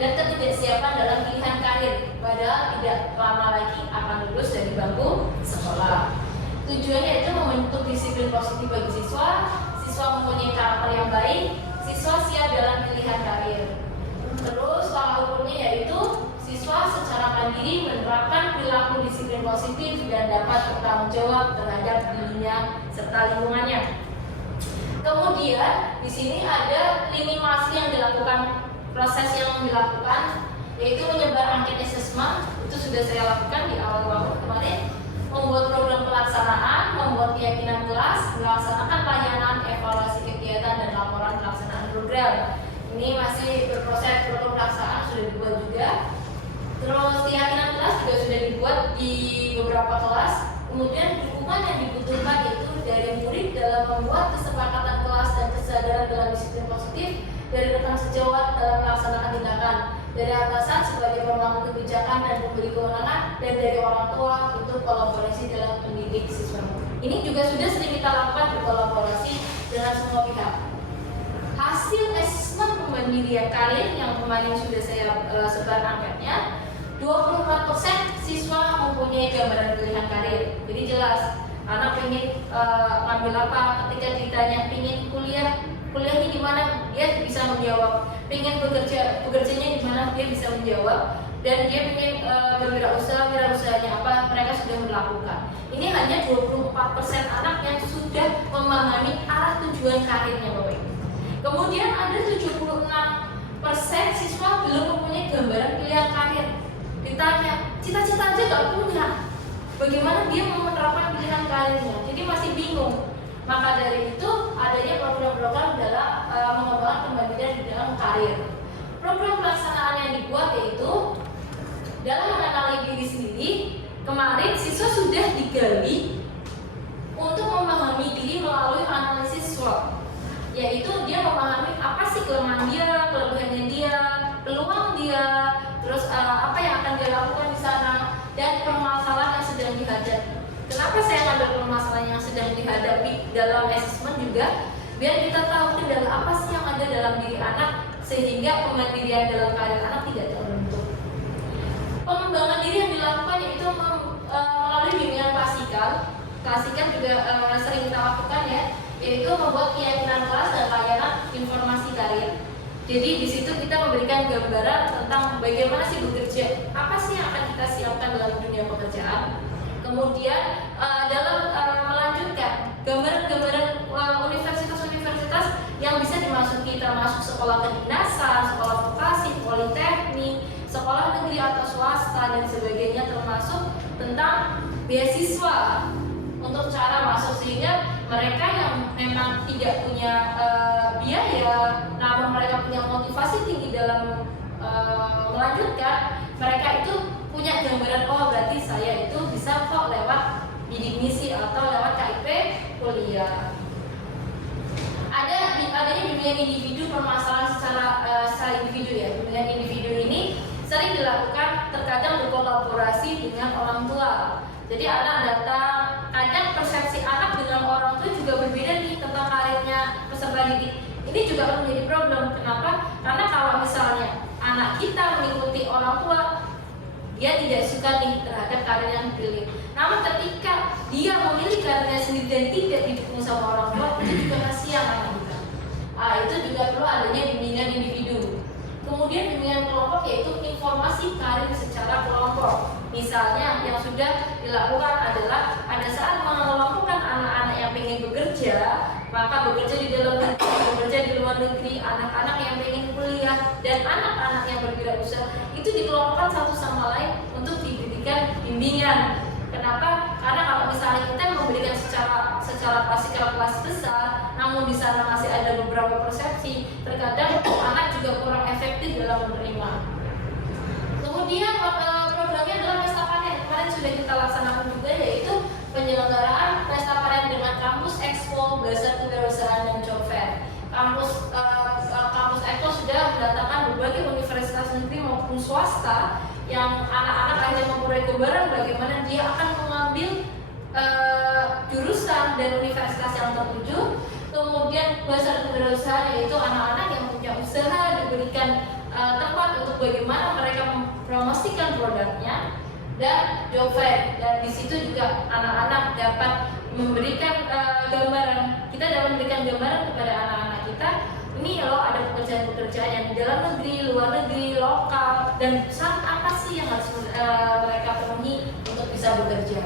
dan ketidaksiapan dalam pilihan karir, padahal tidak lama lagi akan lulus dari bangku sekolah. Tujuannya itu membentuk disiplin positif bagi siswa, siswa mempunyai karakter yang baik, siswa siap dalam pilihan karir. Terus tolak ukurnya yaitu siswa secara mandiri menerapkan perilaku disiplin positif dan dapat bertanggung jawab terhadap dirinya serta lingkungannya. Kemudian di sini ada lini masa yang dilakukan, proses yang dilakukan yaitu menyebar angket assessment, itu sudah saya lakukan di awal waktu kemarin. Membuat program pelaksanaan, membuat keyakinan kelas, melaksanakan layanan, evaluasi kegiatan dan laporan pelaksanaan program. Ini masih berproses, program pelaksanaan sudah dibuat juga. Terus keyakinan kelas juga sudah dibuat di beberapa kelas. Kemudian dukungan yang dibutuhkan itu dari murid dalam membuat kesepakatan kelas dan kesadaran dalam disiplin positif, dari rekan sejawat dalam melaksanakan tindakan, dari atasan sebagai pemangku kebijakan dan pemberi kewenangan, dan dari orang tua untuk kolaborasi dalam mendidik siswa. Ini juga sudah sering kita lakukan berkolaborasi dengan semua pihak. Hasil asesmen pemandirian karir yang kemarin sudah saya sebar angkanya, 24% siswa mempunyai gambaran pilihan karir. Jadi jelas, anak pengen ngambil apa, ketika ditanya pengen kuliahnya di mana, dia bisa menjawab. Pengen bekerjanya di mana, dia bisa menjawab. Dan dia pengen wirausaha, apa, mereka sudah melakukan. Ini hanya 24% anak yang sudah memahami arah tujuan karirnya Bapak Ibu. Kemudian ada 76% siswa belum mempunyai gambaran pilihan karir. Ditanya, cita-cita aja gak punya, bagaimana dia mau menerapkan pilihan karirnya, jadi masih bingung. Maka dari itu adanya program-program dalam mengembangkan pembandingan di dalam karir. Program pelaksanaan yang dibuat yaitu dalam mengenali diri sendiri. Kemarin siswa sudah digali untuk memahami diri melalui analisis SWOT, yaitu dia memahami apa sih kelemahan dia, kelebihannya dia, peluang dia, terus apa yang akan dia lakukan di sana, dan permasalahan yang sedang dihadapi. Kenapa saya ngambil permasalahan yang sedang dihadapi dalam asesmen juga, biar kita tahu kendala apa sih yang ada dalam diri anak, sehingga kemandirian dalam karir anak tidak terbentuk. Pengembangan diri yang dilakukan yaitu melalui bimbingan klasikal juga sering kita lakukan ya, yaitu membuat keyakinan kelas dan layanan informasi karir. Jadi di situ kita memberikan gambaran tentang bagaimana sih bekerja, apa sih yang akan kita siapkan dalam dunia pekerjaan. Kemudian dalam melanjutkan gambaran-gambaran universitas-universitas yang bisa dimasuki, termasuk sekolah kedinasan, sekolah vokasi, politeknik, sekolah negeri atau swasta dan sebagainya, termasuk tentang beasiswa untuk cara masuk, sehingga mereka yang memang tidak punya biaya namun mereka punya motivasi tinggi dalam melanjutkan, mereka itu punya gambaran, oh berarti saya itu bisa kok lewat bidik misi atau lewat KIP kuliah. Adanya bimbingan individu permasalahan secara individu ya. Bimbingan individu ini sering dilakukan, terkadang berkolaborasi dengan orang tua. Jadi anak datang, kadang persepsi anak dengan orang tua juga berbeda nih tentang karirnya peserta didik. Ini juga akan menjadi problem. Kenapa? Karena kalau misalnya anak kita mengikuti orang tua, dia tidak suka nih terhadap karir yang dipilih. Namun ketika dia memilih karirnya sendiri dan tidak didukung sama orang tua, itu juga kasihan anak kita. Itu juga perlu adanya bimbingan individu. Kemudian bimbingan kelompok yaitu informasi karir secara kelompok. Misalnya yang sudah dilakukan adalah pada saat mengelompokkan anak-anak yang ingin bekerja, maka bekerja di dalam negeri, bekerja di luar negeri, anak-anak yang ingin kuliah, dan anak-anak yang berwirausaha itu dikelompokkan satu sama lain untuk diberikan bimbingan. Kenapa? Karena kalau misalnya kita memberikan secara klasikal kelas besar, namun di sana masih ada beberapa persepsi, terkadang anak juga kurang efektif dalam menerima. Kemudian programnya adalah pesta panen. Kemarin sudah kita laksanakan juga, yaitu penyelenggaraan pesta panen dengan kampus expo, bazar kewirausahaan dan job fair. Kampus mendatakan berbagai universitas negeri maupun swasta yang anak-anak hanya memperoleh gambaran bagaimana dia akan mengambil jurusan dan universitas yang tertuju. Kemudian dasar kewirausahaan yaitu anak-anak yang punya usaha diberikan tempat untuk bagaimana mereka mempromosikan produknya, dan job fair, dan di situ juga anak-anak dapat memberikan gambaran. Kita dapat memberikan gambaran kepada anak-anak kita. Ini loh ada pekerjaan-pekerjaan yang di dalam negeri, luar negeri, lokal, dan syarat apa sih yang harus mereka penuhi untuk bisa bekerja.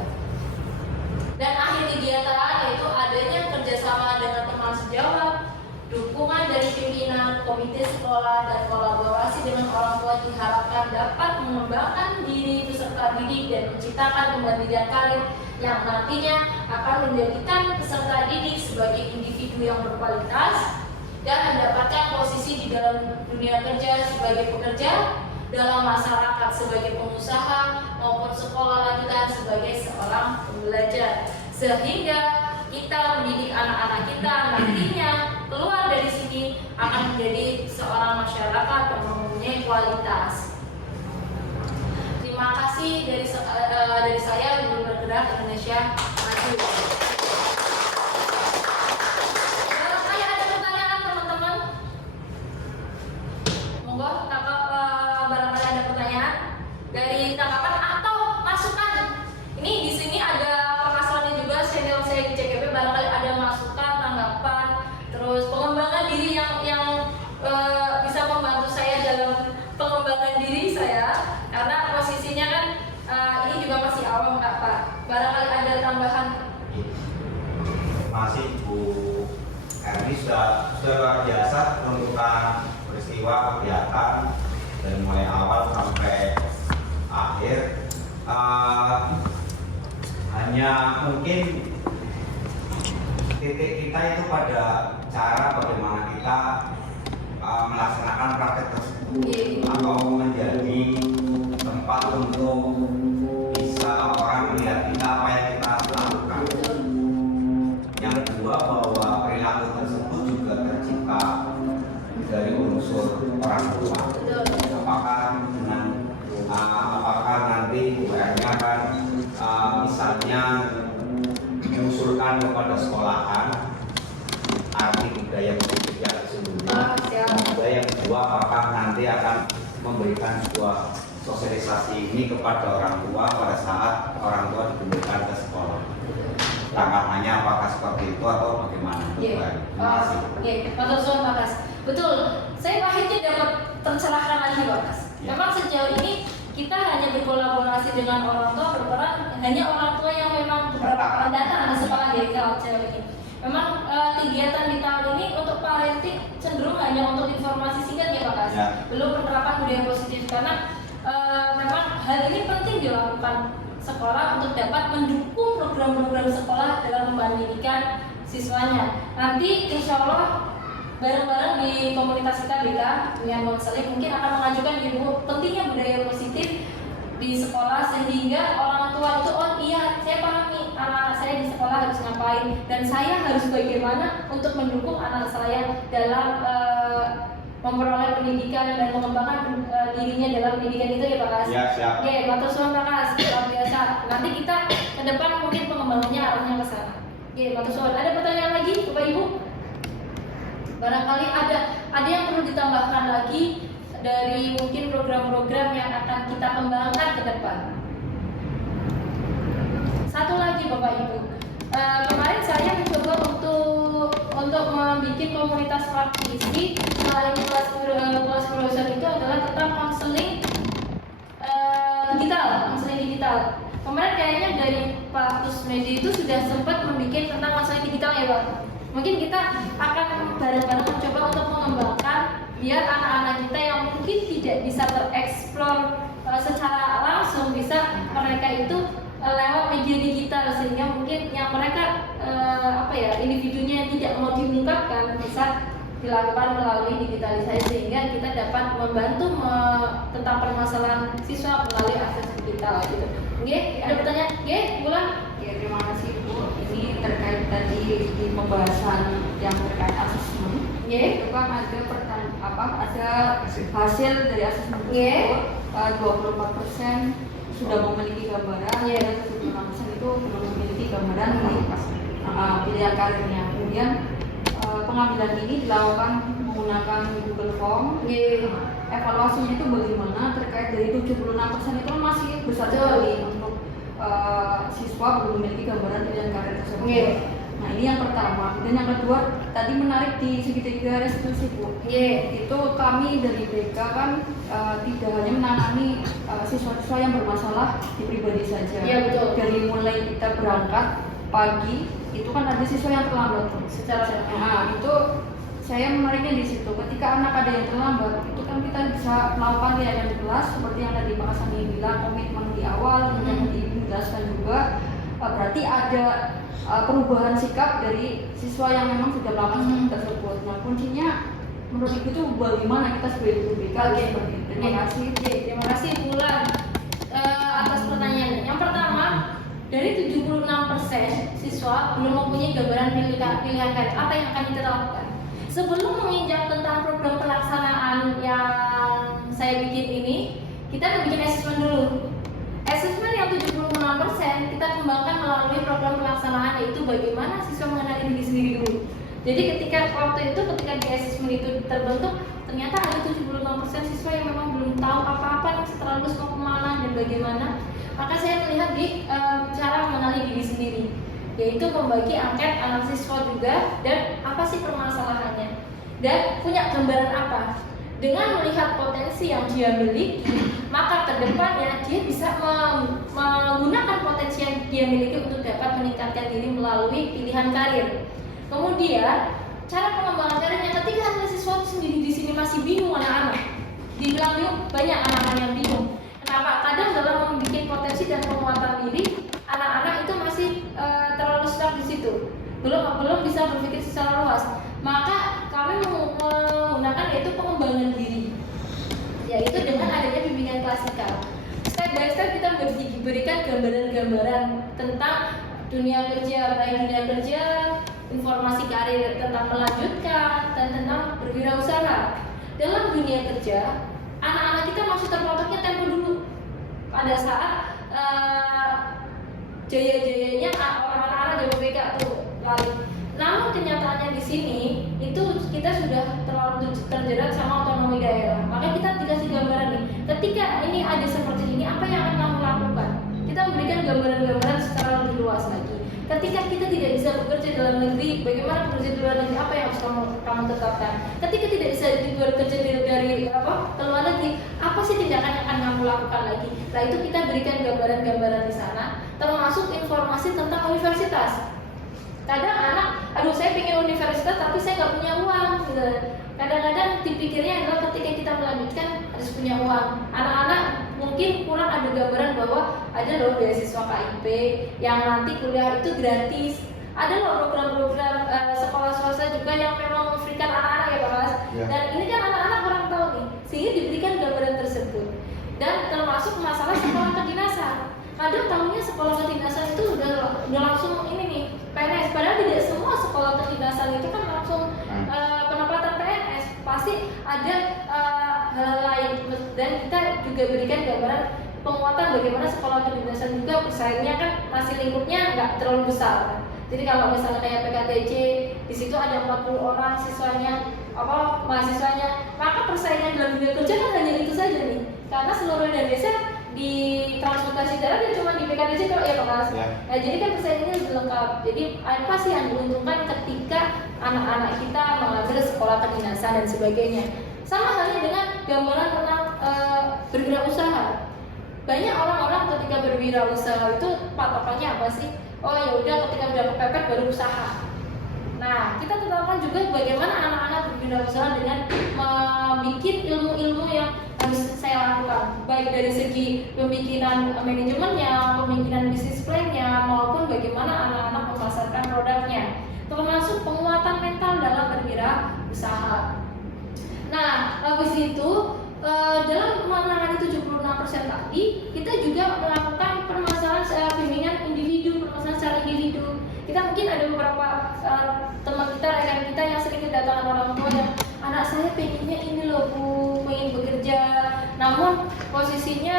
Dan akhir kegiatan yaitu adanya kerjasama dengan teman sejawat, dukungan dari pimpinan, komite sekolah, dan kolaborasi dengan orang tua diharapkan dapat mengembangkan diri peserta didik dan menciptakan kemandirian karir yang nantinya akan menjadikan peserta didik sebagai individu yang berkualitas dan mendapatkan posisi di dalam dunia kerja sebagai pekerja, dalam masyarakat sebagai pengusaha, maupun sekolah lanjutan sebagai seorang pembelajar, sehingga kita mendidik anak-anak kita nantinya keluar dari sini akan menjadi seorang masyarakat yang mempunyai kualitas. Terima kasih dari saya, Guru Bergerak Indonesia Maju. Barangkali ada pertanyaan teman-teman? Monggo, barangkali ada pertanyaan dari tanggapan atau masukan. Ini di sini ada pengasuhannya juga, senior saya di CKP, barangkali ada masukan, tanggapan, terus pengembangan diri yang bisa membantu saya dalam pengembangan diri saya, karena posisinya kan ini juga masih awam Kak Pak. Barangkali ada tambahan. Masih Bu Erni sudah luar biasa menentukan peristiwa kegiatan dari mulai awal sampai akhir. Hanya mungkin titik kita itu pada cara bagaimana kita melaksanakan praktek tersebut atau menjadi tempat untuk bisa orang melihat kita apa yang kita lakukan. Yang kedua, bahwa perilaku tersebut juga tercipta dari unsur orang tua. Apakah nanti UMR akan misalnya mengusulkan kepada sekolahan arti budaya positif yang sesungguhnya. Dan yang kedua, apakah nanti akan memberikan sebuah sosialisasi ini kepada orang tua pada saat orang tua dikembalikan ke sekolah. Langkahnya apakah seperti itu atau bagaimana? Terima kasih. Pak. Betul, saya pahitnya dapat tercerahkan lagi Pak. Memang sejauh ini kita hanya berkolaborasi dengan orang tua, berperan hanya orang tua yang memang beberapa datang ke sekolah dari sejauh ini. Memang kegiatan di tahun ini untuk parenting cenderung hanya untuk informasi singkat ya Pak. Belum penerapan budaya positif, karena memang hal ini penting dilakukan sekolah untuk dapat mendukung program-program sekolah dalam mempendidikan siswanya. Nanti insya Allah bareng-bareng di komunitas kita BK yang konseling mungkin akan mengajukan ibu pentingnya budaya positif di sekolah, sehingga orang tua itu oh iya saya pahami anak saya di sekolah harus ngapain dan saya harus bagaimana untuk mendukung anak saya dalam memperoleh pendidikan dan mengembangkan dirinya dalam pendidikan itu ya Pak Kas. Ya, siap. Oke, Bapak Suwan Pak Kas, luar biasa. Nanti kita ke depan mungkin pengembangannya arahnya ke sana. Oke, Bapak Suwan. Ada pertanyaan lagi, Bapak Ibu? Barangkali ada yang perlu ditambahkan lagi dari mungkin program-program yang akan kita kembangkan ke depan. Satu lagi Bapak Ibu. Kemarin saya mencoba untuk membuat komunitas praktisi selain kelas browser itu adalah tentang konseling digital. Kemarin kayaknya dari Pak Kusmedi itu sudah sempat membuat tentang konseling digital ya Pak. Mungkin kita akan bareng-bareng mencoba untuk mengembangkan biar anak-anak kita yang mungkin tidak bisa tereksplor secara langsung, bisa mereka itu lewat media digital, sehingga mungkin yang mereka individunya yang tidak mau diungkapkan bisa dilakukan melalui digitalisasi, sehingga kita dapat membantu tentang permasalahan siswa melalui akses digital gitu. Oke, ada pertanyaan? Oke, ulang. Ya, terima kasih Bu. Ini terkait tadi di pembahasan yang terkait asesmen. Itu kan ada ada hasil dari asesmen tersebut. 24% sudah memiliki gambaran, dan 76% itu belum memiliki gambaran di pilihan karirnya. Kemudian pengambilan ini dilakukan menggunakan Google Form. Evaluasinya itu bagaimana terkait dari 76% itu masih besar sekali untuk siswa belum memiliki gambaran pilihan karir tersebut. Nah, ini yang pertama. Kemudian yang kedua, tadi menarik di segitiga restitusi, Bu. Itu kami dari BK kan tidak hanya menangani siswa-siswa yang bermasalah di pribadi saja. Betul. Dari mulai kita berangkat pagi, itu kan ada siswa yang terlambat. Itu saya menariknya di situ. Ketika anak ada yang terlambat, itu kan kita bisa melakukan lihat di kelas seperti yang tadi Pak Hasan bilang, komitmen di awal, kemudian dijelaskan juga berarti ada perubahan sikap dari siswa yang memang sudah melakukan tersebut. Nah, kuncinya menurut Ibu itu bagaimana kita sebagai guru BK seperti itu. Terima kasih. Terima kasih Bulan atas pertanyaannya. Yang pertama, dari 76% siswa belum mempunyai gambaran pilihan karir. Apa yang akan kita lakukan? Sebelum menginjak tentang program pelaksanaan yang saya bikin ini, kita bikin asesmen dulu. Asesmen yang 76% kita kembangkan melalui program pelaksanaan, yaitu bagaimana siswa mengenali diri sendiri dulu. Jadi ketika di asesmen itu terbentuk, ternyata ada 76% siswa yang memang belum tahu apa-apa nih setelah lulus mau kemana dan bagaimana. Maka saya melihat di cara mengenali diri sendiri, yaitu membagi angket anak siswa juga dan apa sih permasalahannya dan punya gambaran apa. Dengan melihat potensi yang dia miliki, maka kedepannya dia bisa menggunakan potensi yang dia miliki untuk dapat meningkatkan diri melalui pilihan karir. Kemudian cara pengembangan karirnya, ketika ada siswa sendiri di sini masih bingung anak-anak, dibilang bingung, banyak anak-anak yang bingung. Kenapa? Kadang dalam membuat potensi dan penguatan diri, anak-anak itu masih terlalu stuck di situ, belum bisa berpikir secara luas. Maka kami menggunakan yaitu pengembangan diri, yaitu dengan adanya bimbingan klasikal. Step by step kita berikan gambaran-gambaran tentang dunia kerja, baik dunia kerja, informasi karir tentang melanjutkan, dan tentang berwirausaha. Dalam dunia kerja, anak-anak kita masih terpatoknya tempo dulu. Pada saat jaya-jayanya orang anak-anak JPBK tuh lalu. Namun kenyataannya di sini itu kita sudah terlalu terjerat sama otonomi daerah. Maka kita dikasih gambaran nih. Ketika ini ada seperti ini, apa yang akan kamu lakukan? Kita memberikan gambaran-gambaran secara lebih luas lagi. Ketika kita tidak bisa bekerja di dalam negeri, bagaimana bekerja di luar negeri? Apa yang harus kamu tetapkan? Ketika tidak bisa bekerja dari luar negeri, apa sih tindakan yang akan kamu lakukan lagi? Nah, itu kita berikan gambaran-gambaran di sana, termasuk informasi tentang universitas. Kadang anak, saya pengen universitas tapi saya nggak punya uang. Gitu. Kadang-kadang dipikirnya adalah ketika kita melanjutkan harus punya uang. Anak-anak mungkin kurang ada gambaran bahwa ada loh beasiswa KIP yang nanti kuliah itu gratis. Ada loh program-program sekolah swasta juga yang memang memberikan anak-anak ya Pak Mas. Dan ini kan anak-anak kurang tahu nih, sehingga diberikan gambaran tersebut. Dan termasuk masalah sekolah kedinasan. Kadang tahunya sekolah kedinasan itu udah langsung ini nih PNS, padahal tidak semua sekolah kedinasan itu kan langsung penempatan PNS, pasti ada hal lain. Dan kita juga berikan gambaran penguatan bagaimana sekolah kedinasan juga persaingannya kan masih lingkupnya nggak terlalu besar. Jadi kalau misalnya kayak PKTJ di situ ada 40 orang siswanya mahasiswanya, maka persaingan dalam dunia kerja kan hanya itu saja nih, karena seluruh Indonesia di transportasi darat ya cuma di PKTJ kok ya Pak Mas. Nah, jadi kan persaingannya lebih lengkap. Jadi apa sih yang diuntungkan ketika anak-anak kita mengajar sekolah kedinasan dan sebagainya. Sama halnya dengan gambaran tentang berwirausaha. Banyak orang-orang ketika berwirausaha itu patokannya apa sih? Oh ya udah, ketika udah kepepet baru usaha. Nah, kita tetapkan juga bagaimana anak-anak berwirausaha dengan membuat ilmu-ilmu yang harus saya lakukan, baik dari segi pemikiran manajemennya, pemikiran bisnis plan-nya, maupun bagaimana anak-anak memasarkan produknya, termasuk penguatan mental dalam berwirausaha. Nah, habis itu dalam menangani 76% tadi, kita juga melakukan permasalahan bimbingan individu, permasalahan secara individu. Kita mungkin ada beberapa teman kita, rekan kita yang sering kedatangan orang tua yang anak saya pengennya ini loh Bu, pengen bekerja, namun posisinya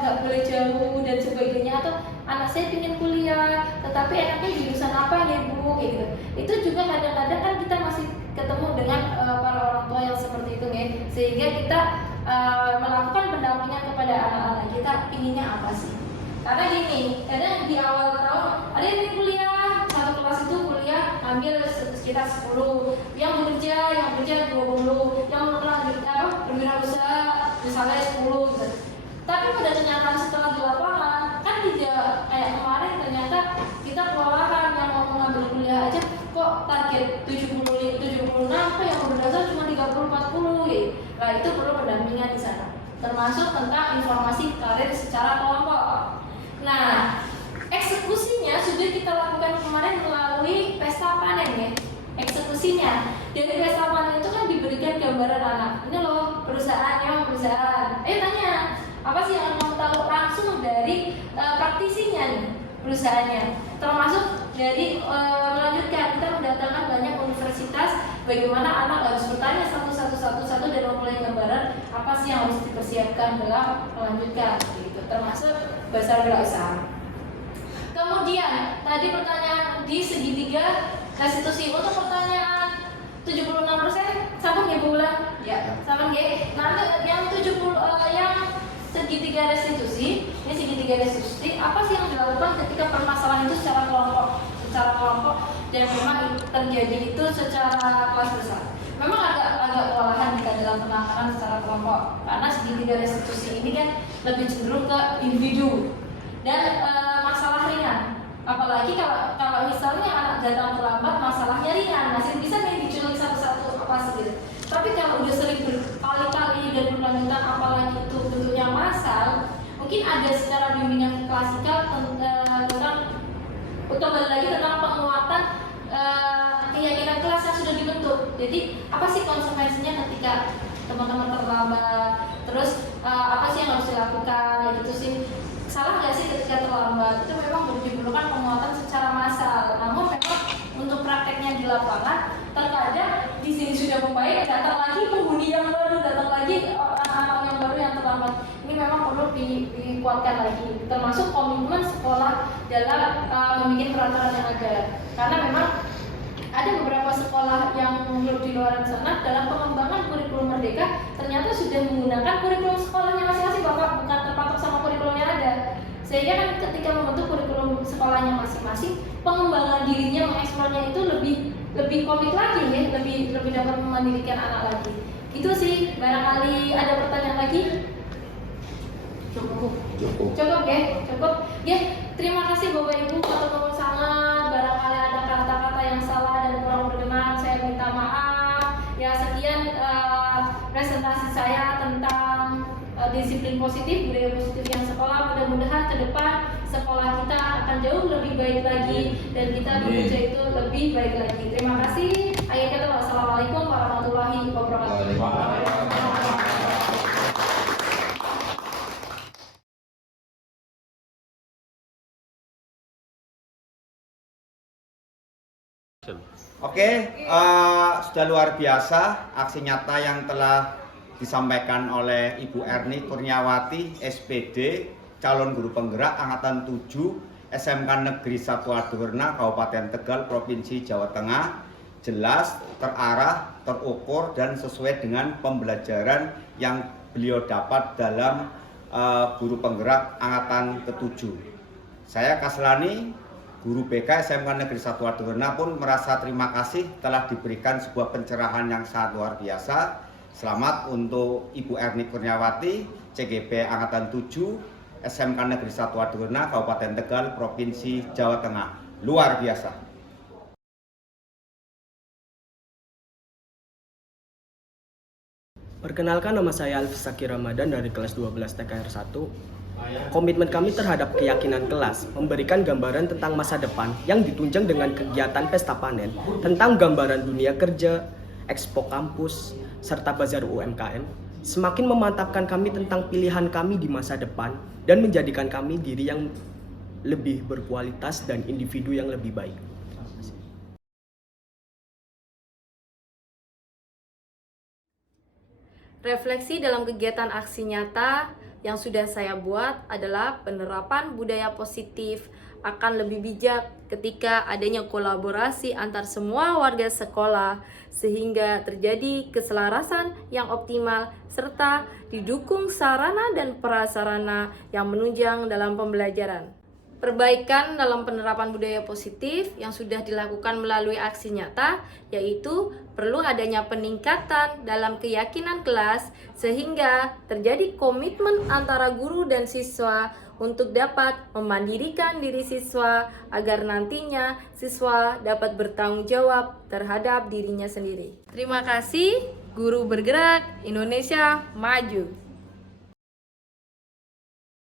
nggak boleh jauh dan sebagainya, atau anak saya pengen kuliah tetapi enaknya jurusan apa ya Bu, kayak gitu. Itu juga kadang-kadang kan kita masih ketemu dengan para orang tua yang seperti itu ya, sehingga kita melakukan pendampingan kepada anak-anak kita pinginnya apa sih. Karena gini, kadang di awal tahun ada yang ingin kuliah, satu kelas itu kuliah ambil sekitar 10, yang bekerja 20, yang berwirausaha misalnya 10 gitu. Tapi pada kenyataan setelah di lapangan kan tidak kayak kemarin, ternyata kita kelolahan yang mau mengambil kuliah aja kok target 76, kok yang berdasar cuma 30-40 ya. Nah itu perlu pendampingan di sana, termasuk tentang informasi karir secara kelompok. Nah, eksekusinya sudah kita lakukan kemarin melalui pesta panen ya. Eksekusinya dari pesta panen itu kan diberikan gambaran anak. Ini loh perusahaannya, perusahaan. Tanya, apa sih yang kamu tahu langsung dari praktisinya nih perusahaannya. Termasuk dari melanjutkan kita mendatangkan banyak universitas, bagaimana anak harus bertanya satu dan memulai gambaran apa sih yang harus dipersiapkan dalam melanjutkan gitu. Termasuk bahasa wirausaha. Kemudian tadi pertanyaan di segitiga restitusi, untuk pertanyaan 76% sambung ya Bu Ulan? Ya, sambung ya. Nanti yang 70 yang segitiga restitusi, ini segitiga restitusi, apa sih yang dilakukan ketika permasalahan itu secara kelompok dan memang terjadi itu secara kelas besar. Memang agak kewalahan kita dalam penanganan secara kelompok, karena segitiga restitusi ini kan lebih cenderung ke individu dan masalah ringan. Apalagi kalau misalnya anak datang terlambat, masalahnya ringan, masih bisa nih diculik satu-satu apa sih gitu. Tapi kalau udah sering berkali-kali dan berlanjutan, apalagi itu bentuknya massal, mungkin ada secara bimbingan klasikal tentang kembali lagi tentang penguatan keyakinan kelas yang sudah dibentuk. Jadi apa sih konsekuensinya ketika teman-teman terlambat? Terus apa sih yang harus dilakukan? Ya gitu sih. Salah nggak sih ketika terlambat? Itu memang diperlukan penguatan secara massal. Namun memang untuk prakteknya di lapangan, terkadang di sini sudah membaik, datang lagi penghuni yang baru, datang lagi anak-anak yang baru yang terlambat. Ini memang perlu dikuatkan lagi. Termasuk komitmen sekolah dalam membuat peraturan yang ada. Karena memang ada beberapa sekolah yang di luar sana dalam pengembangan kurikulum merdeka ternyata sudah menggunakan kurikulum sekolahnya masing-masing, Bapak, bukan terpatok sama kurikulum yang ada. Sehingga kan ketika membentuk kurikulum sekolahnya masing-masing, pengembangan dirinya, mengeksplornya itu lebih komit lagi ya, lebih dapat memandirikan anak lagi. Itu sih, barangkali ada pertanyaan lagi? Cukup ya, cukup. Ya, terima kasih Bapak Ibu atas sangat. Barangkali ada kata-kata yang salah dan kurang berkenan, saya minta maaf. Ya, sekian presentasi saya tentang disiplin positif, budaya positif yang sekolah. Mudah-mudahan ke depan sekolah kita akan jauh lebih baik lagi dan kita bekerja itu lebih baik lagi. Terima kasih. Akhir kata, wassalamualaikum warahmatullahi wabarakatuh. Oke, sudah luar biasa aksi nyata yang telah disampaikan oleh Ibu Erni Kurniawati, SPD, calon guru penggerak Angkatan 7, SMK Negeri 1 Aduwerna, Kabupaten Tegal, Provinsi Jawa Tengah. Jelas, terarah, terukur, dan sesuai dengan pembelajaran yang beliau dapat dalam guru penggerak Angkatan ke-7. Saya Kaslani, guru BK SMK Negeri 1 Aduwerna pun merasa terima kasih telah diberikan sebuah pencerahan yang sangat luar biasa. Selamat untuk Ibu Erni Kurniawati, CGP Angkatan 7, SMK Negeri 1 Aduwerna, Kabupaten Tegal, Provinsi Jawa Tengah. Luar biasa. Perkenalkan, nama saya Alif Saki Ramadan dari kelas 12 TKR 1. Komitmen kami terhadap keyakinan kelas memberikan gambaran tentang masa depan yang ditunjang dengan kegiatan pesta panen, tentang gambaran dunia kerja, expo kampus, serta bazar UMKM, semakin memantapkan kami tentang pilihan kami di masa depan dan menjadikan kami diri yang lebih berkualitas dan individu yang lebih baik. Refleksi dalam kegiatan aksi nyata yang sudah saya buat adalah penerapan budaya positif akan lebih bijak ketika adanya kolaborasi antar semua warga sekolah sehingga terjadi keselarasan yang optimal serta didukung sarana dan prasarana yang menunjang dalam pembelajaran. Perbaikan dalam penerapan budaya positif yang sudah dilakukan melalui aksi nyata, yaitu perlu adanya peningkatan dalam keyakinan kelas sehingga terjadi komitmen antara guru dan siswa untuk dapat memandirikan diri siswa agar nantinya siswa dapat bertanggung jawab terhadap dirinya sendiri. Terima kasih, Guru Bergerak Indonesia Maju.